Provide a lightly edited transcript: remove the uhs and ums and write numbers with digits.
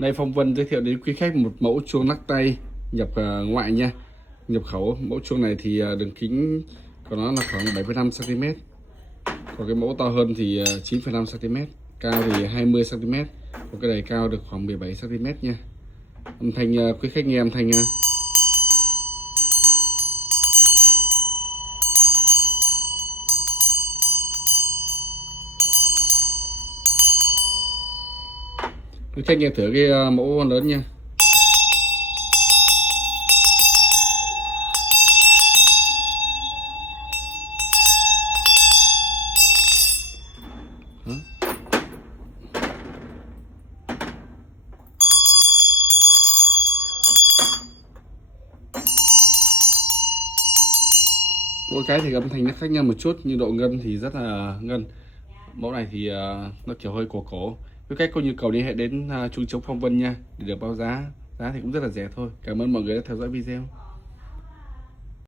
Đây Phong Vân giới thiệu đến quý khách một mẫu chuông lắc tay nhập ngoại nha, nhập khẩu. Mẫu chuông này thì đường kính của nó là khoảng 75 cm, còn cái mẫu to hơn thì 9,5 cm, cao thì 20 cm, còn cái này cao được khoảng 17 cm nha. Âm thanh quý khách nghe âm thanh quý khách nghe thử cái mẫu lớn nha. Đó. Mỗi cái thì âm thanh nó khác nhau một chút, nhưng độ ngân thì rất là ngân. Mẫu này thì nó kiểu hơi cổ cổ. Quý khách có nhu cầu liên hệ đến chuông chống Phong Vân nha để được báo giá. Giá thì cũng rất là rẻ thôi. Cảm ơn mọi người đã theo dõi video.